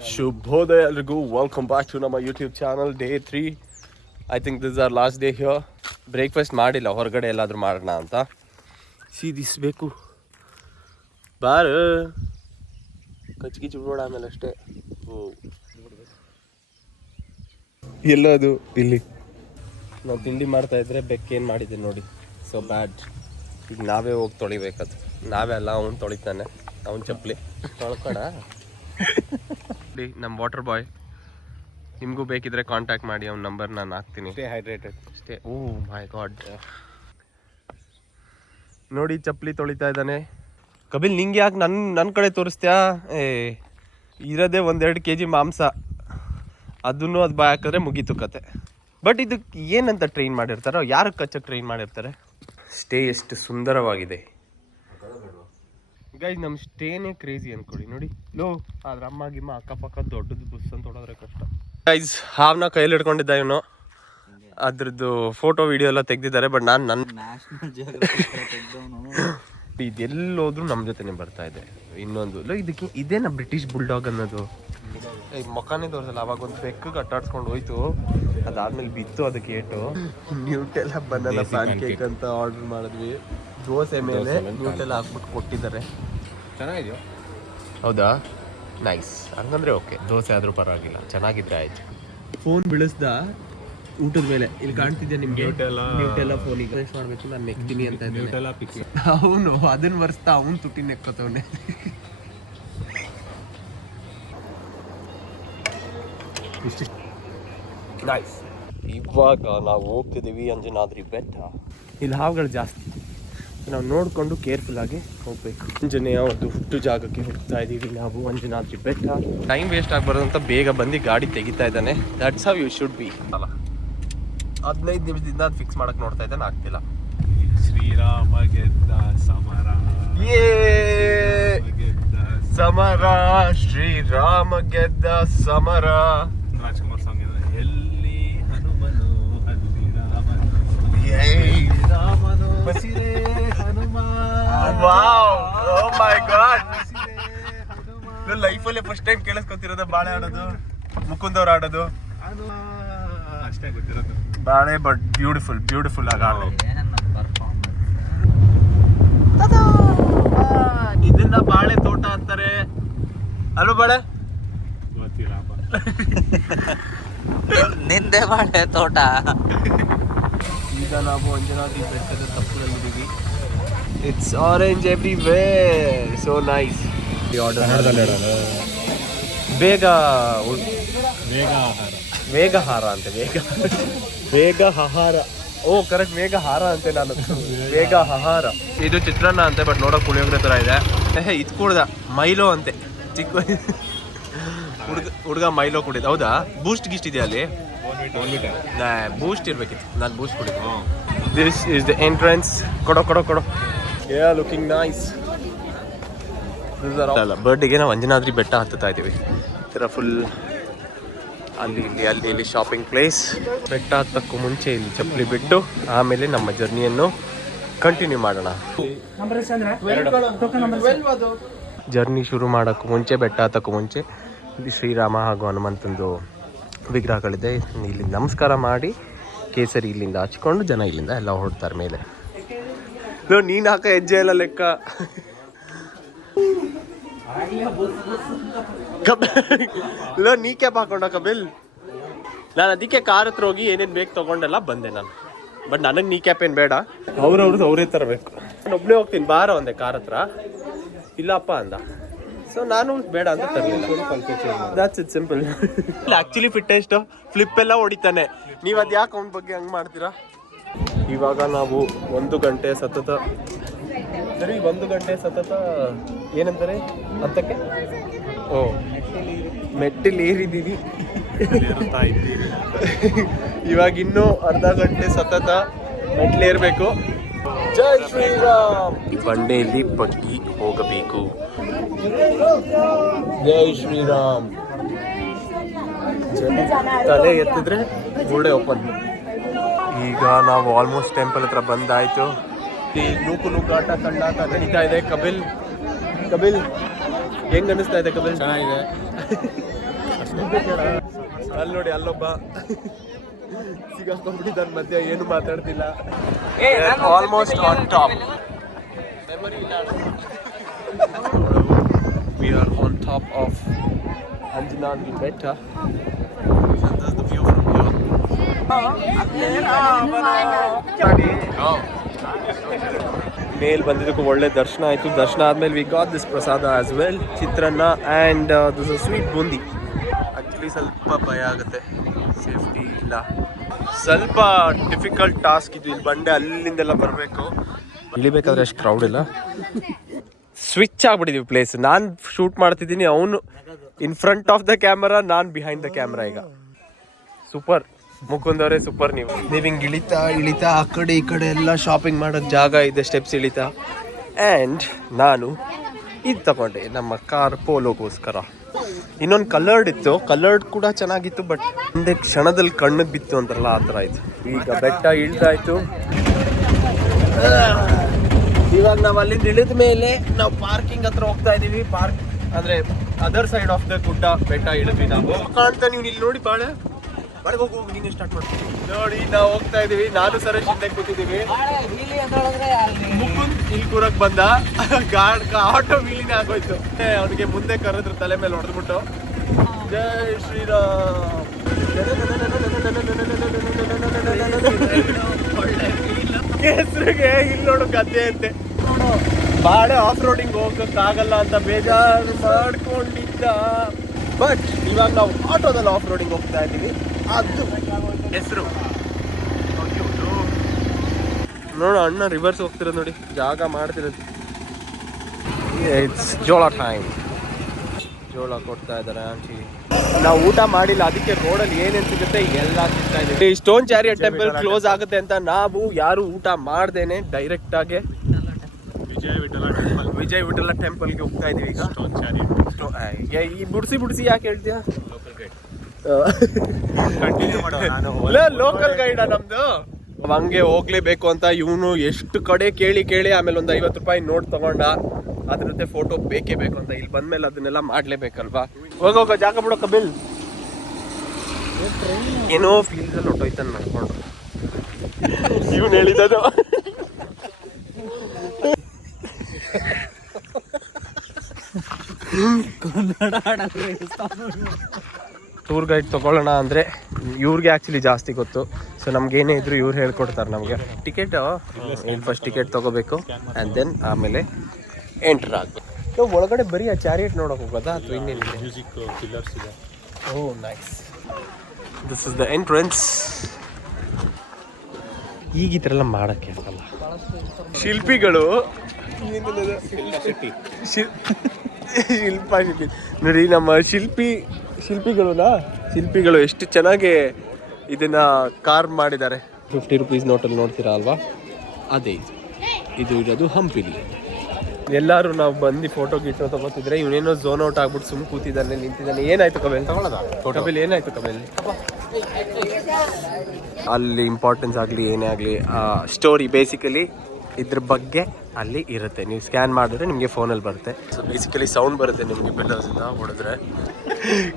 Shubhodaya Alrigu, welcome back to ನಮ್ಮ YouTube channel. Day 3. I think this are last day here. Breakfast ಮಾಡಿಲ್ಲ, ಹೊರಗಡೆ ಎಲ್ಲಾದರೂ ಮಾಡೋಣ ಅಂತ. ಸೀದಿಸ್ಬೇಕು ಬಾರ ಕಚ್ಕಿಚ್ಚು ಬಿಡೋಣ ಆಮೇಲೆ ಅಷ್ಟೇ. ಓ ಎಲ್ಲೋದು ಇಲ್ಲಿ ನಾವು ತಿಂಡಿ ಮಾಡ್ತಾ ಇದ್ರೆ ಬೆಕ್ಕೇನು ಮಾಡಿದೆ ನೋಡಿ. ಸೊ ಬ್ಯಾಡ್. ಈಗ ನಾವೇ ಹೋಗಿ ತೊಳಿಬೇಕದು. ನಾವೇ ಅಲ್ಲ, ಅವ್ನು ತೊಳಿತಾನೆ. ಅವ್ನು ಚಪ್ಪಲಿ ತೊಳ್ಕೊಡ. ನಮ್ಮ ವಾಟರ್ ಬಾಯ್, ನಿಮಗೂ ಬೇಕಿದ್ರೆ ಕಾಂಟ್ಯಾಕ್ಟ್ ಮಾಡಿ, ಅವ್ನ ನಂಬರ್ ನಾನು ಹಾಕ್ತೀನಿ. Stay hydrated, stay. Oh my god, ನೋಡಿ ಚಪ್ಪಲಿ ತೊಳಿತಾ ಇದ್ದಾನೆ. ಕಪಿಲ್ ನಿಂಗೆ ಯಾಕೆ ನನ್ನ ಕಡೆ ತೋರಿಸ್ತ್ಯಾ? ಇರೋದೇ 1-2 kg ಮಾಂಸ, ಅದನ್ನು ಅದು ಬಾಯ್ ಹಾಕಿದ್ರೆ ಮುಗೀತು ಕತೆ. ಬಟ್ ಇದಕ್ಕೆ ಏನಂತ ಟ್ರೈನ್ ಮಾಡಿರ್ತಾರೋ, ಯಾರು ಕಚ್ಚಕ್ಕೆ ಟ್ರೈನ್ ಮಾಡಿರ್ತಾರೆ. ಸ್ಟೇ ಎಷ್ಟು ಸುಂದರವಾಗಿದೆ ಗೈಸ್. ನಮ್ಮ ಸ್ಟೇನೇ ಕ್ರೇಜಿ ಅನ್ಕೊಳ್ಳಿ. ನೋಡಿ ಲೋ, ಆದ್ರೆ ಅಮ್ಮ ಗಿಮ್ಮ ಅಕ್ಕಪಕ್ಕ ದೊಡ್ಡದು ಬಸ್ ಅಂತ ಹೊಡೋದ್ರೆ ಕಷ್ಟ. ಗೈಸ್, ಹಾವ್ನ ಕೈಯಲ್ಲಿ ಹಿಡ್ಕೊಂಡಿದ್ದ ಇವನು. ಅದ್ರದ್ದು ಫೋಟೋ ವಿಡಿಯೋ ಎಲ್ಲ ತೆಗ್ದಿದ್ದಾರೆ. ಬಟ್ ನಾನು ಇದೆಲ್ಲೋದ್ರೂ ನಮ್ಮ ಜೊತೆನೆ ಬರ್ತಾ ಇದೆ. ಇನ್ನೊಂದು ಇದಕ್ಕೆ ಇದೇನಾ ಬ್ರಿಟಿಷ್ ಬುಲ್ಡಾಗ್ ಅನ್ನೋದು. ಮೊಖಾನೇ ತೋರಿಸಲ್ಲ. ಅವಾಗ ಒಂದು ಬೆಕ್ಕಿಗೆ ಅಟ್ಟಾಡ್ಸ್ಕೊಂಡು ಹೋಯ್ತು, ಅದಾದ್ಮೇಲೆ ಬಿತ್ತು ಅದಕ್ಕೆ ಏಟು. ನ್ಯೂಟೆಲ್ಲ ಬನಾನಾ ಪ್ಯಾನ್ ಕೇಕ್ ಅಂತ ಆರ್ಡರ್ ಮಾಡಿದ್ವಿ. ದೋಸೆ ಮೇಲೆ ನ್ಯೂಟೆಲ್ಲ ಹಾಕ್ಬಿಟ್ಟು ಕೊಟ್ಟಿದ್ದಾರೆ. ಚೆನ್ನಾಗಿದೆಯೋ? ಹೌದಾ, ನೈಸ್. ಹಂಗಂದ್ರೆ ಓಕೆ, ದೋಸೆ ಆದ್ರೂ ಪರವಾಗಿಲ್ಲ, ಚೆನ್ನಾಗಿದ್ರೆ ಆಯ್ತು. ಫೋನ್ ಬೀಳಿಸ್ದ ಊಟದ ಮೇಲೆ. ಇಲ್ಲಿ ಕಾಣ್ತಿದ್ಯಾ ನಿಮ್ಗೆ ನ್ಯೂಟೆಲ್ಲ ಫೋನಿಗೆ ವೇಸ್ಟ್ ಮಾಡ್ಬೇಕು, ನಾನು ನೆಕ್ತೀನಿ ಅಂತ ಇದ್ದೀನಿ. ಅವನು ಅದನ್ನ ವರ್ಸ್ತಾ ಅವನು ತುಟ್ಟಿ ನೆಕ್ಕೋತವನೆ. ನೈಸ್. ಇವಾಗ ನಾವು ಹೋಗ್ತಿದ್ದೀವಿ ಅಂಜನಾದ್ರಿ ಬೆಟ್ಟ. ಇಲ್ಲಿ ಹಾವುಗಳು ಜಾಸ್ತಿ, ನಾವು ನೋಡಿಕೊಂಡು ಕೇರ್ಫುಲ್ ಆಗಿ ಹೋಗ್ಬೇಕು. ಆಂಜನೇಯ ಒಂದು ಹುಟ್ಟು ಜಾಗಕ್ಕೆ ಹೋಗ್ತಾ ಇದ್ದೀವಿ ನಾವು, ಅಂಜನಾದ್ರಿ ಬೆಟ್ಟ. ಟೈಮ್ ವೇಸ್ಟ್ ಆಗಬಾರ್ದು ಅಂತ ಬೇಗ ಬಂದು ಗಾಡಿ ತೆಗಿತಾ ಇದ್ದಾನೆ. That's how you should be. ಅಲ್ಲ, 15 ನಿಮಿಷದಿಂದ ಅದು ಫಿಕ್ಸ್ ಮಾಡಕ್ಕೆ ನೋಡ್ತಾ ಇದ್ದಾನೆ, ಆಗ್ತಿಲ್ಲ. ಶ್ರೀರಾಮ ಗೆದ್ದ ಸಮರ, ಸಮರ, ಶ್ರೀರಾಮ ಗೆದ್ದ ಸಮರ. ರಾಜ್ಕುಮಾರ್ ಸಾಂಗ್ ಇದೆ. ಎಲ್ಲಿ ಹನುಮನು ಅಲ್ಲಿ ರಾಮನು, ರಾಮನು ಬಸಿರೆ Hanuma. Wow, O my god. ಲೈಫಲ್ಲೇ first time ಕೇಳಿಸ್ಕೊತಿರೋದು ಬಾಳೆ ಆಡೋದು, ಮುಕುಂದ್ ಅವ್ರು ಆಡೋದು. ಅಷ್ಟೇ ಗೊತ್ತಿರೋದು ಬಾಳೆ. ಬಟ್ ಬ್ಯೂಟಿಫುಲ್, ಬ್ಯೂಟಿಫುಲ್ ಆಗ ಆಡೋದು. ಇದನ್ನ ಬಾಳೆ ತೋಟ ಅಂತಾರೆ ಅಲ್ವ? ಬಾಳೆ ಗೊತ್ತಿಲ್ಲಪ್ಪ. ನಿಂದೆ ಬಾಳೆ ತೋಟ. ಈಗ ನಾವು ಅಂಜನಾದ್ರಿ ಬೆಟ್ಟದ ತಪ್ಪಲಲ್ಲಿದ್ದೀವಿ. It's orange everywhere, so nice. ಬೇಗ ವೇಗ ಹಾರ ಅಂತೆ. ಬೇಗ ಆಹಾರ. ಓ ಕರೆಕ್ಟ್, ಮೇಘ ಹಾರ ಅಂತೆ. ನಾನು ಬೇಗ ಆಹಾರ. ಇದು ಚಿತ್ರಾನ್ನ ಅಂತೆ, ಬಟ್ ನೋಡೋಕೆ ಪುಳಿಯೋಗರೆ ಥರ ಇದೆ. ಇದು ಕುಡ್ದ ಮೈಲೋ ಅಂತೆ. ಚಿಕ್ಕ ಹುಡುಗ ಮೈಲೋ ಕುಡಿದ. ಹೌದಾ? ಬೂಸ್ಟ್ ಗೀಸ್ಟ್ ಇದೆಯಾ ಅಲ್ಲಿ? ಬೂಸ್ಟ್ ಇರ್ಬೇಕಿತ್ತು, ನಾನು ಬೂಸ್ಟ್ ಕುಡಿದ. This is the entrance. ಕೊಡೋ. ಯಾ, ಲುಕಿಂಗ್ ನೈಸ್. ಅಲ್ಲ, ಬರ್ಡೇಗೆ ನಾವು ಅಂಜನಾದ್ರಿ ಬೆಟ್ಟ ಹತ್ತುತ್ತಾ ಇದ್ದೀವಿ. ಈ ಥರ ಫುಲ್ ಅಲ್ಲಿ ಶಾಪಿಂಗ್ ಪ್ಲೇಸ್. ಬೆಟ್ಟ ಹತ್ತಕ್ಕೂ ಮುಂಚೆ ಇಲ್ಲಿ ಚಪ್ಪಲಿ ಬಿಟ್ಟು ಆಮೇಲೆ ನಮ್ಮ ಜರ್ನಿಯನ್ನು ಕಂಟಿನ್ಯೂ ಮಾಡೋಣ. ಜರ್ನಿ ಶುರು ಮಾಡೋಕ್ಕೂ ಮುಂಚೆ, ಬೆಟ್ಟ ಹತ್ತಕ್ಕೂ ಮುಂಚೆ ಇಲ್ಲಿ ಶ್ರೀರಾಮ ಹಾಗೂ ಹನುಮಂತಂದು ವಿಗ್ರಹಗಳಿದೆ. ಇಲ್ಲಿ ನಮಸ್ಕಾರ ಮಾಡಿ ಕೇಸರಿ ಇಲ್ಲಿಂದ ಹಚ್ಕೊಂಡು ಜನ ಇಲ್ಲಿಂದ ಎಲ್ಲ ಹೊರಡ್ತಾರೆ ಮೇಲೆ. ನೀನು ಹಾಕ ಹೆಜ್ಜೆ ಎಲ್ಲ ಲೆಕ್ಕ. ನೀ ಕ್ಯಾಪ್ ಹಾಕೊಂಡ ಕಪಿಲ್? ನಾನು ಅದಕ್ಕೆ ಕಾರ್ ಹತ್ರ ಹೋಗಿ ಏನೇನು ಬೇಕು ತೊಗೊಂಡೆಲ್ಲ ಬಂದೆ ನಾನು. ಬಟ್ ನನಗೆ ನೀ ಕ್ಯಾಪ್ ಏನು ಬೇಡ, ಅವ್ರವ್ರದ್ದು ಅವರೇ ತರಬೇಕು. ನಾನು ಒಬ್ಬನೇ ಹೋಗ್ತೀನಿ ಬಾರೋ ಅಂದೆ ಕಾರ್ ಹತ್ರ. ಇಲ್ಲಪ್ಪ ಅಂದ. ಸೊ ನಾನು ಬೇಡ ಅಂತ ತರಲಿಲ್ಲ. That's it, simple. Actually fittest flip ಎಲ್ಲ ಹೊಡಿತಾನೆ. ನೀವು ಅದು ಯಾಕೆ ಅವನ ಬಗ್ಗೆ ಹಂಗೆ ಮಾಡ್ತೀರಾ? ಇವಾಗ ನಾವು 1 ಗಂಟೆ ಸತತ, ಸರಿ 1 ಗಂಟೆ ಸತತ ಏನಂತಾರೆ ಹತ್ತಕ್ಕೆ? ಓ, ಮೆಟ್ಟಿಲು ಏರಿದ್ದೀವಿ. ಇವಾಗ ಇನ್ನೂ ಅರ್ಧ ಗಂಟೆ ಸತತ ಮೆಟ್ಲೇರ್ಬೇಕು. ಜೈ ಶ್ರೀರಾಮ್. ಈ ಬಂಡೆಯಲ್ಲಿ ಬಗ್ಗಿ ಹೋಗಬೇಕು. ಜೈ ಶ್ರೀರಾಮ್. ತಲೆ ಎತ್ತಿದ್ರೆ ಗೋಡೆ ಓಪನ್. ಈಗ ನಾವು ಆಲ್ಮೋಸ್ಟ್ ಟೆಂಪಲ್ ಹತ್ರ ಬಂದಾಯ್ತು. ನೂಕಾಟ ಕಂಡಾಟ ನಡೀತಾ ಇದೆ. ಕಪಿಲ್ ಹೆಂಗ್ ಅನಿಸ್ತಾ ಇದೆ ಕಪಿಲ್? ಚೆನ್ನಾಗಿದೆ. ಅಲ್ಲಿ ನೋಡಿ ಅಲ್ಲೊಬ್ಬ ಸಿಗಾಕೊಂಡ್ಬಿಟ್ಟಿದ್ದಾನ ಮಧ್ಯೆ ಏನು ಮಾತಾಡ್ತಿಲ್ಲ. Almost on top. We are on top of Anjanagi Betta. And that's the view from here. ಮೇಲ್ ಬಂದಿದ್ದಕ್ಕೂ ಒಳ್ಳೆ ದರ್ಶನ ಆಯಿತು. ದರ್ಶನ ಆದಮೇಲೆ ವಿ ಗಾಟ್ ದಿಸ್ ಪ್ರಸಾದ as well, chitranna and this sweet boondi. Actually ಸ್ವಲ್ಪ ಭಯ ಆಗುತ್ತೆ, ಸೇಫ್ಟಿ ಇಲ್ಲ, ಸ್ವಲ್ಪ ಡಿಫಿಕಲ್ಟ್ ಟಾಸ್ಕ್ ಇದು. ಇಲ್ಲಿ ಬಂಡೆ ಅಲ್ಲಿಂದೆಲ್ಲ ಬರಬೇಕು, ಇಳಿಬೇಕಾದ್ರೆ ಅಷ್ಟು ಕ್ರೌಡ್ ಇಲ್ಲ. ಸ್ವಿಚ್ ಆಗ್ಬಿಟ್ಟಿದೀವಿ ಪ್ಲೇಸ್. ನಾನು ಶೂಟ್ ಮಾಡ್ತಿದ್ದೀನಿ, ಅವನು in front of the camera, ನಾನು ಬಿಹೈಂಡ್ ದ ಕ್ಯಾಮ್ರಾ. ಈಗ ಸೂಪರ್ ಮುಕುಂದವ್ರೆ, ಸೂಪರ್. ನೀವು ಹಿಂಗೆ ಇಳಿತಾ ಆ ಕಡೆ ಈ ಕಡೆ ಎಲ್ಲ ಶಾಪಿಂಗ್ ಮಾಡೋದು ಜಾಗ ಇದೆ, ಸ್ಟೆಪ್ಸ್ ಇಳಿತಾ. ಆ್ಯಂಡ್ ನಾನು ಇದು ತಗೊಂಡೆ ನಮ್ಮ ಕಾರ್ ಪೋಲೋಗೋಸ್ಕರ. ಇನ್ನೊಂದು ಕಲರ್ಡ್ ಇತ್ತು, ಕಲರ್ಡ್ ಕೂಡ ಚೆನ್ನಾಗಿತ್ತು, ಬಟ್ ಒಂದೇ ಕ್ಷಣದಲ್ಲಿ ಕಣ್ಣಿಗೆ ಬಿತ್ತು ಅಂತಾರಲ್ಲ ಆ ಥರ ಆಯಿತು. ಈಗ ಬೆಟ್ಟ ಇಳ್ದಾಯ್ತು. ಇವಾಗ ನಾವು ಅಲ್ಲಿಂದ ಇಳಿದ ಮೇಲೆ ನಾವು ಪಾರ್ಕಿಂಗ್ ಹತ್ರ ಹೋಗ್ತಾ ಇದೀವಿ. ಪಾರ್ಕ್ ಅಂದ್ರೆ ಅದರ್ ಸೈಡ್ ಆಫ್ ದ ಗುಡ್ಡ ಬೆಟ್ಟ ಇಳಿದ್ವಿ ನಾವು. ಕಾಣ್ತಾ ನೀವು ಇಲ್ಲಿ ನೋಡಿ, ಬಾಳೆ ಹೋಗಿ ನೀನು ಸ್ಟಾರ್ಟ್ ಮಾಡ್ತೀವಿ ನೋಡಿ. ನಾವು ಹೋಗ್ತಾ ಇದೀವಿ, ನಾನು ಸರೇಶ್ ಹಿಂದೆ ಕೂತಿದ್ದೀವಿ. ಮುಕುಂದ್ ಇಲ್ಲಿ ಕೂರಕ್ ಬಂದ, ಆಟೋ ವೀಲಿನೇ ಆಗೋಯ್ತು. ಅವನಿಗೆ ಮುಂದೆ ಕರೆದ್ರು, ತಲೆ ಮೇಲೆ ಹೊಡೆದ್ಬಿಟ್ಟು ಜೈ ಶ್ರೀರಾಮ್. ಹೆಸರಿಗೆ ಇಲ್ಲಿ ನೋಡು ಗದ್ದೆ ಅಂತೆ. ಬಾಳೆ ಆಫ್ ರೋಡಿಂಗ್ ಹೋಗಕ್ಕಾಗಲ್ಲ ಅಂತ ಬೇಜಾರು ಮಾಡ್ಕೊಂಡಿದ್ದ. ಬಟ್ ಇವಾಗ ನಾವು ಆಟೋದಲ್ಲಿ ಆಫ್ ರೋಡಿಂಗ್ ಹೋಗ್ತಾ ಇದ್ದೀವಿ. ಅದು ಹೆಸರು ನೋಡು, ಅಣ್ಣ ರಿವರ್ಸ್ ಹೋಗ್ತಿರೋದು ನೋಡಿ, ಜಾಗ ಮಾಡ್ತಿರೋದು. ಇಟ್ಸ್ ಜೋಳ ಟೈಮ್. ಜೋಳ ಕೊಡ್ತಾ ಇದ್ದಾರೆ ಆಂಟಿ. ನಾವು ಊಟ ಮಾಡಿಲ್ಲ, ಅದಕ್ಕೆ ರೋಡಲ್ಲಿ ಏನೇನು ಸಿಗುತ್ತೆ ಎಲ್ಲ ತಿಂತಾ ಇದ್ದೀವಿ. ಈ ಸ್ಟೋನ್ ಚಾರಿಯಟ್ ಟೆಂಪಲ್ ಕ್ಲೋಸ್ ಆಗುತ್ತೆ ಅಂತ ನಾವು ಯಾರು ಊಟ ಮಾಡ್ದೇನೆ ಡೈರೆಕ್ಟ್ ಆಗಿ ವಿಜಯ್ ವಿಠಲ ಟೆಂಪಲ್ಗೆ ಹೋಗ್ತಾ ಇದೀವಿ ಈಗ. ಸ್ಟೋನ್ ಚಾರಿಯಟ್ ಈ ಬುಡ್ಸಿ ಯಾಕೆ ಹೇಳ್ತೀಯ? ಕಂಟಿನ್ಯೂ ಮಾಡೋ. ನಾನು ಲೋಕಲ್ ಗೈಡ ನಮ್ದು. ಹಂಗೆ ಹೋಗ್ಲೇಬೇಕು ಅಂತ ಇವನು ಎಷ್ಟು ಕಡೆ ಕೇಳಿ ಆಮೇಲೆ ಒಂದು 50 ರೂಪಾಯಿ ನೋಟ್ ತಗೊಂಡ. ಅದ್ರ ಜೊತೆ ಫೋಟೋ ಬೇಕೇ ಬೇಕು ಅಂತ. ಇಲ್ಲಿ ಬಂದ್ಮೇಲೆ ಅದನ್ನೆಲ್ಲ ಮಾಡ್ಲೇಬೇಕಲ್ವಾ. ಹೋಗ ಜಾಗ ಬಿಡೋ ಕಬಿಲ್. ಏನೋ ಫೀಲ್ಸ್ ಅಲ್ಲಿ ಹೊಟ್ಟೋಯ್ತಾನೆ ನೋಡ್ಕೊಂಡು ಇವನು ಹೇಳಿದ್ದು. ಟೂರ್ ಗೈಡ್ ತಗೊಳ್ಳೋಣ ಅಂದರೆ ಇವ್ರಿಗೆ ಆ್ಯಕ್ಚುಲಿ ಜಾಸ್ತಿ ಗೊತ್ತು. ಸೊ ನಮ್ಗೇನೇ ಇದ್ರು ಇವ್ರು ಹೇಳ್ಕೊಡ್ತಾರೆ ನಮಗೆ. ಟಿಕೆಟ್ ಇಲ್ಲಿ ಫಸ್ಟ್ ಟಿಕೆಟ್ ತೊಗೋಬೇಕು, ಆ್ಯಂಡ್ ದೆನ್ ಆಮೇಲೆ ಎಂಟ್ರ್ ಆಗಬೇಕು. ಒಳಗಡೆ ಬರೀ ಆ ಚಾರಿಯಟ್ ನೋಡೋಕೆ ಹೋಗೋದಾ ಅಥವಾ ಇನ್ನೇನಿದೆ? ಮ್ಯೂಸಿಕ್ ಪಿಲ್ಲರ್ಸ್ ಇದೆ. Oh nice. This is the entrance. ಈಗ ಈ ಥರ ಎಲ್ಲ ಮಾಡೋಕ್ಕೆ ಆಗಲ್ಲ. ಶಿಲ್ಪಿಗಳು ಶಿಲ್ಪಿ ನೋಡಿ, ನಮ್ಮ ಶಿಲ್ಪಿಗಳು ಎಷ್ಟು ಚೆನ್ನಾಗಿ ಇದನ್ನ ಕಾರ್ವ್ ಮಾಡಿದ್ದಾರೆ. 50 ರೂಪೀಸ್ ನೋಟಲ್ಲಿ ನೋಡ್ತೀರಾ ಅಲ್ವಾ, ಅದೇ ಇದು ಇರೋದು ಹಂಪಿಲಿ. ಎಲ್ಲರೂ ನಾವು ಬಂದು ಫೋಟೋ ಗೀಟೋ ತಗೋತಿದ್ರೆ ಇವನೇನೋ ಝೋನ್ ಔಟ್ ಆಗ್ಬಿಟ್ಟು ಸುಮ್ಮನೆ ಕೂತಿದ್ದಾನೆ, ನಿಂತಿದ್ದಾನೆ. ಏನಾಯ್ತು ಕಬೇಲ್? ಕಬೇಲ್ ಏನಾಯ್ತು ಕಬೇಲ್? ಅಲ್ಲಿ ಇಂಪಾರ್ಟೆನ್ಸ್ ಆಗಲಿ ಏನೇ ಆಗಲಿ ಸ್ಟೋರಿ ಬೇಸಿಕಲಿ ಇದ್ರ ಬಗ್ಗೆ ಅಲ್ಲಿ ಇರುತ್ತೆ. ನೀವು ಸ್ಕ್ಯಾನ್ ಮಾಡಿದ್ರೆ ನಿಮಗೆ ಫೋನಲ್ಲಿ ಬರುತ್ತೆ. ಸೊ ಬೇಸಿಕಲಿ ಸೌಂಡ್ ಬರುತ್ತೆ ನಿಮಗೆ ಪಿಲ್ಲರ್ಸಿಂದ ಹೊಡೆದ್ರೆ.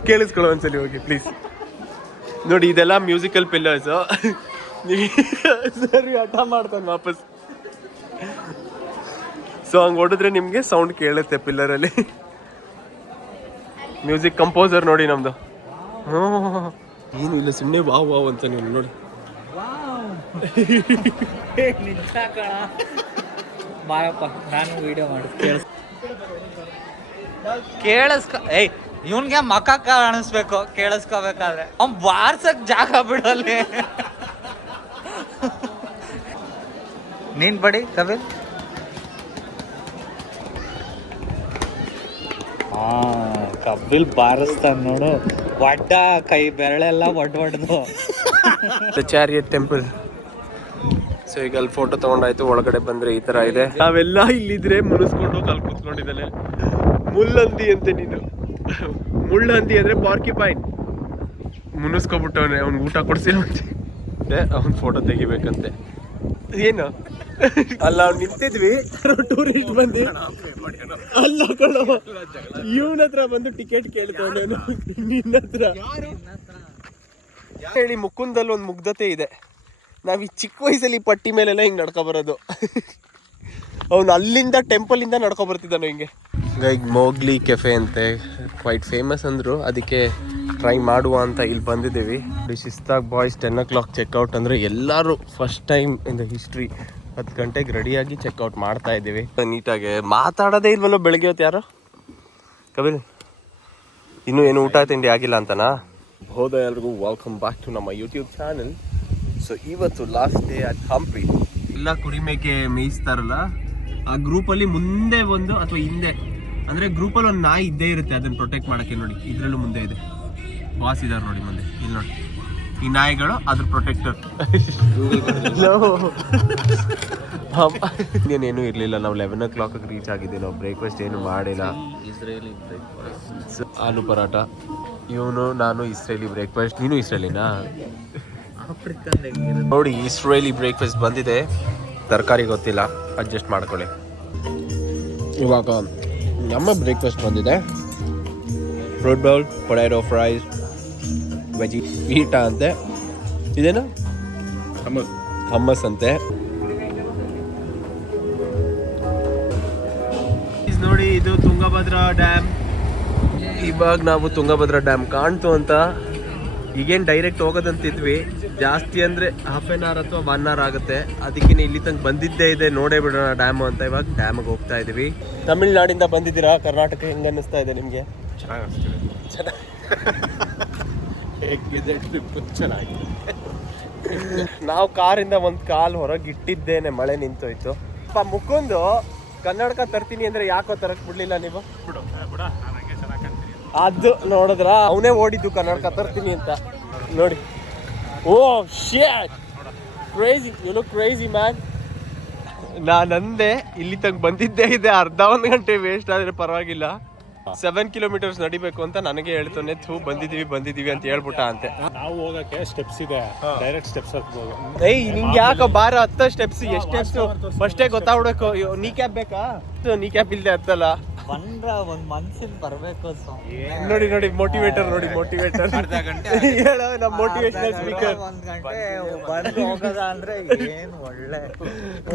ಕೇಳಿಸ್ಕೊಳ್ಳೋ ಒಂದ್ಸಲಿ ಹೋಗಿ ಪ್ಲೀಸ್. ನೋಡಿ ಇದೆಲ್ಲ ಮ್ಯೂಸಿಕಲ್ ಪಿಲ್ಲರ್ಸು. ನೀವು ಸರಿ ಹಠ ಮಾಡ್ತಾನೆ ವಾಪಸ್. ಸೊ ಹಂಗೆ ಹೊಡೆದ್ರೆ ನಿಮಗೆ ಸೌಂಡ್ ಕೇಳುತ್ತೆ ಪಿಲ್ಲರಲ್ಲಿ. ಮ್ಯೂಸಿಕ್ ಕಂಪೋಸರ್ ನೋಡಿ ನಮ್ಮದು. ಏನು ಇಲ್ಲ, ಸುಮ್ಮನೆ ವಾವ್ ಅಂತ ನೀವು ನೋಡಿ. ನಾನು ವಿಡಿಯೋ ಮಾಡಿ ಕೇಳಿಸ್ಕೊ. ಏಯ್ ಇವನ್ಗೆ ಮಕ್ಕ ಕಾಣಿಸ್ಬೇಕು ಕೇಳಿಸ್ಕೋಬೇಕಾದ್ರೆ. ಅವ್ನ್ ಬಾರ್ಸಕ್ ಜಾಗ ಬಿಡಲ್ಲಿ. ನೀನ್ ಬಡಿ ಕಬಿಲ್. ಕಬಿಲ್ ಬಾರಿಸ್ತಾನ ನೋಡು, ಒಡ್ಡ ಕೈ ಬೆರಳೆಲ್ಲ ಒಡ್ದು. Chariot temple. ಸೊ ಈಗ ಅಲ್ಲಿ ಫೋಟೋ ತಗೊಂಡಾಯ್ತು. ಒಳಗಡೆ ಬಂದ್ರೆ ಈ ತರ ಇದೆ. ನಾವೆಲ್ಲ ಇಲ್ಲಿದ್ರೆ ಮುನಿಸ್ಕೊಂಡು ಅಲ್ಲಿ ಕೂತ್ಕೊಂಡಿದ್ದಾನೆ. ಮುಳ್ಳಂದಿ ಅಂತೆ ನೀನು. ಮುಳ್ಳಂದಿ ಅಂದ್ರೆ ಪಾರ್ಕಿಪೈನ್. ಮುನಿಸ್ಕೊಬಿಟ್ಟವನೆ, ಅವ್ನಿಗೆ ಊಟ ಕೊಡ್ಸಿಲ್ಲ ಮತ್ತೆ ಅವ್ನ ಫೋಟೋ ತೆಗಿಬೇಕಂತೆ. ಏನು ಅಲ್ಲ ನಾವು ನಿಂತಿದ್ವಿ ಟೂರಿಸ್ಟ್ ಬಂದು ಅಲ್ಲ ಕಣೋ ಇವನ ಹತ್ರ ಬಂದು ಟಿಕೆಟ್ ಕೇಳ್ತಾನೆ ನಿನ್ನ ಹತ್ರ ಹೇಳಿ ಮುಕುಂದಲ್ಲಿ ಒಂದು ಮುಗ್ಧತೆ ಇದೆ. ನಾವ್ ಈ ಚಿಕ್ಕ ವಯಸ್ಸಲ್ಲಿ ಪಟ್ಟಿ ಮೇಲೆಲ್ಲ ಹಿಂಗೆ ನಡ್ಕೊ ಬರೋದು. ಅವ್ನು ಅಲ್ಲಿಂದ ಟೆಂಪಲಿಂದ ನಡ್ಕೊ ಬರ್ತಿದ್ದಾನು ಹಿಂಗೆ. ಈಗ ಮೋಗ್ಲಿ ಕೆಫೆ ಅಂತೆ ಕ್ವೈಟ್ ಫೇಮಸ್ ಅಂದರು, ಅದಕ್ಕೆ ಟ್ರೈ ಮಾಡುವ ಅಂತ ಇಲ್ಲಿ ಬಂದಿದ್ದೀವಿ. ಶಿಸ್ತಾಗಿ ಬಾಯ್ಸ್ 10 o'clock ಚೆಕ್ಔಟ್ ಅಂದರೆ ಎಲ್ಲರೂ first time in the history 10 ಗಂಟೆಗೆ ರೆಡಿಯಾಗಿ ಚೆಕ್ಔಟ್ ಮಾಡ್ತಾ ಇದ್ದೀವಿ. ನೀಟಾಗಿ ಮಾತಾಡೋದೇ ಇಲ್ವಲ್ಲೋ ಬೆಳಗ್ಗೆ ಹೊತ್ತು ಯಾರು ಕಬಿಲ್ ಇನ್ನೂ ಏನು ಊಟ ತಿಂಡಿ ಆಗಿಲ್ಲ ಅಂತನಾ? ಹೌದಾ, ಎಲ್ರಿಗೂ ವೆಲ್ಕಮ್ ಬ್ಯಾಕ್ ಟು ನಮ್ಮ ಯೂಟ್ಯೂಬ್ ಚಾನಲ್. ಸೊ ಇವತ್ತು ಲಾಸ್ಟ್ ಡೇ ಅಟ್ ಹಂಪಿ. ಎಲ್ಲ ಕುರಿಮೇಕೆ ಮೇಯಿಸ್ತಾರಲ್ಲ ಆ ಗ್ರೂಪಲ್ಲಿ ಮುಂದೆ ಒಂದು ಅಥವಾ ಹಿಂದೆ ಅಂದರೆ ಗ್ರೂಪಲ್ಲಿ ಒಂದು ನಾಯಿ ಇದ್ದೇ ಇರುತ್ತೆ ಅದನ್ನು ಪ್ರೊಟೆಕ್ಟ್ ಮಾಡೋಕ್ಕೆ. ನೋಡಿ ಇದರಲ್ಲೂ ಮುಂದೆ ಇದೆ, ಬಾಸ್ ಇದ್ದಾರೆ ನೋಡಿ ಮುಂದೆ. ಇಲ್ಲಿ ನೋಡಿ ಈ ನಾಯಿಗಳು ಅದ್ರ ಪ್ರೊಟೆಕ್ಟರ್. ಇನ್ನೇನು ಇರಲಿಲ್ಲ. ನಾವು 11 o'clock ರೀಚ್ ಆಗಿದ್ದೀವಿ. ನಾವು ಬ್ರೇಕ್ಫಾಸ್ಟ್ ಏನು ಮಾಡಿಲ್ಲ. ಇಸ್ರೇಲಿ ಬ್ರೇಕ್ಫಾಸ್ಟ್ ಆಲೂ ಪರಾಟ. ಇವನು ನಾನು ಇಸ್ರೇಲಿ ಬ್ರೇಕ್ಫಾಸ್ಟ್. ನೀನು ಇಸ್ರೇಲಿನಾ? ನೋಡಿ ಇಸ್ರೇಲಿ ಬ್ರೇಕ್ಫಾಸ್ಟ್ ಬಂದಿದೆ. ತರಕಾರಿ ಗೊತ್ತಿಲ್ಲ, ಅಡ್ಜಸ್ಟ್ ಮಾಡ್ಕೊಳ್ಳಿ. ಇವಾಗ ನಮ್ಮ ಬ್ರೇಕ್ಫಾಸ್ಟ್ ಬಂದಿದೆ. Fruit bowl, potato fries, veggie ಈಟ ಅಂತೆ. ಇದೇನು ಹಮ್ಮಸ್ ಅಂತೆ. ನೋಡಿ ಇದು ತುಂಗಭದ್ರಾ ಡ್ಯಾಮ್. ಇವಾಗ ನಾವು ತುಂಗಭದ್ರಾ ಡ್ಯಾಮ್ ಕಾಣ್ತು ಅಂತ ಈಗೇನು ಡೈರೆಕ್ಟ್ ಹೋಗೋದಂತಿದ್ವಿ. ಜಾಸ್ತಿ ಅಂದರೆ ಹಾಫ್ ಆನ್ ಅವರ್ ಅಥವಾ 1 hour ಆಗುತ್ತೆ. ಅದಕ್ಕೆ ಇಲ್ಲಿ ತನಕ ಬಂದಿದ್ದೇ ಇದೆ, ನೋಡೇ ಬಿಡೋಣ ಡ್ಯಾಮು ಅಂತ. ಇವಾಗ ಡ್ಯಾಮಿಗೆ ಹೋಗ್ತಾ ಇದ್ದೀವಿ. ತಮಿಳ್ನಾಡಿಂದ ಬಂದಿದ್ದೀರಾ? ಕರ್ನಾಟಕ ಹೆಂಗೆ ಅನ್ನಿಸ್ತಾ ಇದೆ ನಿಮಗೆ? ಚೆನ್ನಾಗಿದೆ. ನಾವು ಕಾರಿಂದ ಒಂದು ಕಾಲು ಹೊರಗೆ ಇಟ್ಟಿದ್ದೇನೆ, ಮಳೆ ನಿಂತೋಯ್ತು. ಮುಕುಂದು ಕನ್ನಡಕ ತರ್ತೀನಿ ಅಂದ್ರೆ ಯಾಕೋ ತರಕ್ ಬಿಡ್ಲಿಲ್ಲ ನೀವು? ಅದು ನೋಡಿದ್ರ ಅವನೇ ಓಡಿದ್ದು ಕನ್ನಡಕ ತರ್ತೀನಿ ಅಂತ. ನೋಡಿ, oh shit, crazy, you look crazy man. ನಾನಂದೆ ಇಲ್ಲಿ ತನಕ ಬಂದಿದ್ದೇ ಇದೆ, ಅರ್ಧ 1 ಗಂಟೆ ವೇಸ್ಟ್ ಆದ್ರೆ ಪರವಾಗಿಲ್ಲ. 7 kilometers ನಡಿಬೇಕು ಅಂತ ನನಗೆ ಹೇಳ್ತಾನೆ. ಬಂದಿದೀವಿ ಅಂತ ಹೇಳ್ಬಿಟ್ಟ ಅಂತೆ. ನಾವು ಹೋಗಕ್ಕೆ ಸ್ಟೆಪ್ಸ್ ಇದೆ, ಡೈರೆಕ್ಟ್ ಸ್ಟೆಪ್ಸ್ ಹತ್ಬೋದು. ಏಯ್ ನಿಂಗೆ ಯಾಕ ಬಾರ 10 steps? ಎಷ್ಟು ಸ್ಟೆಪ್ಸ್ ಫಸ್ಟೇ ಗೊತ್ತಾಗ್ಬಿಡಬೇಕು. ನೀ ಕ್ಯಾಪ್ ಬೇಕಾ? ನೀ ಕ್ಯಾಪ್ ಇಲ್ದೆ ಹತ್ತಲ್ಲ. ಒಂದ್ ಮನ್ಸಿನ ಬರ್ಬೇಕು. ನೋಡಿ ನೋಡಿ ಮೋಟಿವೇಟರ್, ನೋಡಿ ಮೋಟಿವೇಟರ್. ಹೇಳೋ ನಮ್ಮ ಮೋಟಿವೇಶನಲ್ ಸ್ಪೀಕರ್. 1 ಗಂಟೆ ಬಂದು ಹೋಗೋದ ಅಂದ್ರೆ ಏನು ಒಳ್ಳೆ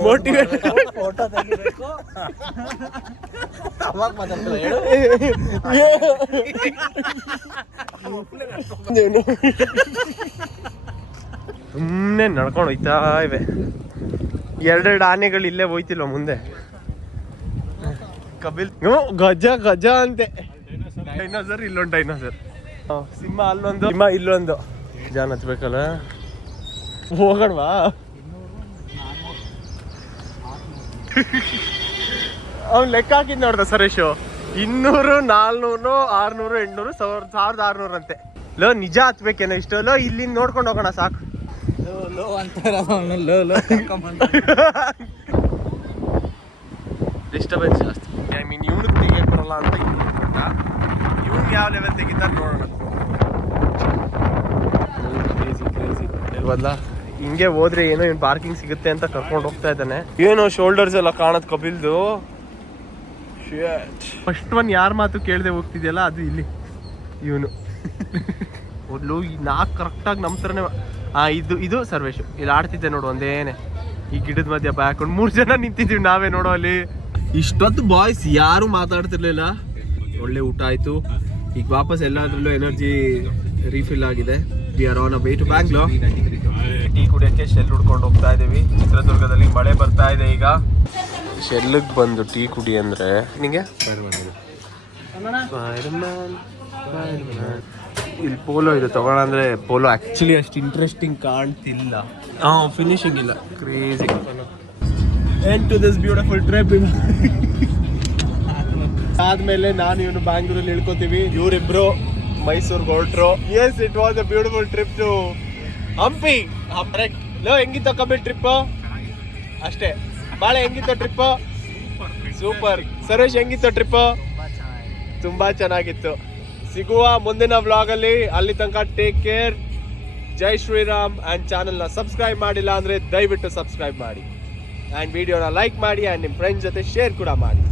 ಮೋಟಿವೇಟರ್. ಫೋಟೋ ತೆಗಿಬೇಕು. ಅವಾಗ ಮಾತಾಡ್ತಾರೆ ಹೇಳು. ಸುಮ್ಮನೆ ನಡ್ಕೊಂಡು ಹೋಯ್ತಾ ಇವೆ. 2 ಆನೆಗಳು ಇಲ್ಲೇ ಹೋಯ್ತಿಲ್ವ ಮುಂದೆ? ಕಪಿಲ್ ಗಜ ಅಂತೆ. ಡೈನೋಸರ್, ಇಲ್ಲೊಂದು ಡೈನೋಸರ್. ಸಿಂಹ ಅಲ್ಲೊಂದು, ಸಿಂಹ ಇಲ್ಲೊಂದು. ಜಾನ್ ಹತ್ಬೇಕಲ್ಲ, ಹೋಗೋಣವಾ? ಅವ್ನು ಲೆಕ್ಕ ಹಾಕಿದ್ ನೋಡ್ದ ಸುರೇಶು. 200, 400, 600, 800, 1600 ಅಂತೆ. ಲೋ ನಿಜ ಹತ್ಬೇಕೇನೋ ಇಷ್ಟು? ಲೋ ಇಲ್ಲಿಂದ ನೋಡ್ಕೊಂಡು ಹೋಗೋಣ ಸಾಕು. ಡಿಸ್ಟರ್ಬೆನ್ಸ್ ಜಾಸ್ತಿ. ಐ ಮೀನ್ ಇವ್ನಿಗೆ ತೆಗಿಯಕ್ಕೆ ಬರಲ್ಲ ಅಂತ ಕೊಟ್ಟ. ಇವ್ನಿಗೆ ಯಾವ ಲೆವೆಲ್ ತೆಗಿತಾರೆ ನೋಡೋಣ. ಇಲ್ವಲ್ಲ, ಹಿಂಗೆ ಹೋದ್ರೆ ಏನೋ ಇವ್ನು ಪಾರ್ಕಿಂಗ್ ಸಿಗುತ್ತೆ ಅಂತ ಕರ್ಕೊಂಡು ಹೋಗ್ತಾ ಇದ್ದಾನೆ. ಏನೋ ಶೋಲ್ಡರ್ಸ್ ಎಲ್ಲ ಕಾಣತ್ ಕಪಿಲ್ದು. ಫಸ್ಟ್ ಒನ್ ಯಾರ ಮಾತು ಕೇಳದೆ ಹೋಗ್ತಿದ್ಯಲ್ಲ ಅದು ಇಲ್ಲಿ ಇವನು. ಮೊದಲು ಈ 4 ಕರೆಕ್ಟಾಗಿ ನಮ್ಮ ಥರನೇ. ಇದು ಸರ್ವೇಶು ಇಲ್ಲಿ ಆಡ್ತಿದ್ದೆ ನೋಡು ಒಂದೇನೆ. ಈ ಗಿಡದ ಮಧ್ಯ ಹಾಕೊಂಡು 3 ಜನ ನಿಂತಿದ್ದೀವಿ ನಾವೇ ನೋಡೋ ಅಲ್ಲಿ. ಇಷ್ಟೊತ್ತು ಬಾಯ್ಸ್ ಯಾರು ಮಾತಾಡ್ತಿರ್ಲಿಲ್ಲ. ಒಳ್ಳೆ ಊಟ ಆಯ್ತು. ಈಗ ವಾಪಸ್ ಎಲ್ಲಾದ್ರಲ್ಲೂ ಎನರ್ಜಿ ರೀಫಿಲ್ ಆಗಿದೆ. We are on a way to Bangalore. Tea ಕುಡಿಯೋಕ್ಕೆ ಶೆಲ್ ಹುಡ್ಕೊಂಡು ಹೋಗ್ತಾ ಇದ್ದೀವಿ. ಚಿತ್ರದುರ್ಗದಲ್ಲಿ ಮಳೆ ಬರ್ತಾ ಇದೆ. ಈಗ ಶೆಲ್ಗೆ ಬಂದು ಟೀ ಕುಡಿ ಅಂದ್ರೆ ನಿಂಗೆ ಇಲ್ಲಿ ಪೋಲೋ ಇದೆ ತಗೋಣ ಅಂದ್ರೆ ಪೋಲೋ ಆಕ್ಚುಲಿ ಅಷ್ಟು ಇಂಟ್ರೆಸ್ಟಿಂಗ್ ಕಾಣ್ತಿಲ್ಲ. ಫಿನಿಶಿಂಗ್ ಇಲ್ಲ. Crazy end to this beautiful trip. ಆದ್ಮೇಲೆ ನಾನು ಇವನು ಬ್ಯಾಂಗ್ಳೂರಲ್ಲಿ ಇಳ್ಕೊತೀವಿ. ಇವರಿಬ್ರು ಮೈಸೂರ್ಗೆ ಹೊರಟ್ರು. Yes, it was a beautiful trip to Hampi. ಲೋ ಹೆಂಗಿತ್ತು ಕಬಿಲ್ ಟ್ರಿಪ್? ಅಷ್ಟೇ. ಬಾಳೆ ಹೆಂಗಿತ್ತು ಟ್ರಿಪ್? ಸೂಪರ್. ಸರೋಜ್ ಹೆಂಗಿತ್ತು ಟ್ರಿಪ್? ತುಂಬಾ ಚೆನ್ನಾಗಿತ್ತು. ಸಿಗುವ ಮುಂದಿನ ವ್ಲಾಗ್ ಅಲ್ಲಿ. ಅಲ್ಲಿ ತನಕ take care. Jai Shri Ram. And ಚಾನಲ್ನ ಸಬ್ಸ್ಕ್ರೈಬ್ ಮಾಡಿಲ್ಲ ಅಂದರೆ ದಯವಿಟ್ಟು ಸಬ್ಸ್ಕ್ರೈಬ್ ಮಾಡಿ. ಆ್ಯಂಡ್ ವಿಡಿಯೋನ ಲೈಕ್ ಮಾಡಿ ಆ್ಯಂಡ್ ನಿಮ್ಮ ಫ್ರೆಂಡ್ಸ್ ಜೊತೆ ಶೇರ್ ಕೂಡ ಮಾಡಿ.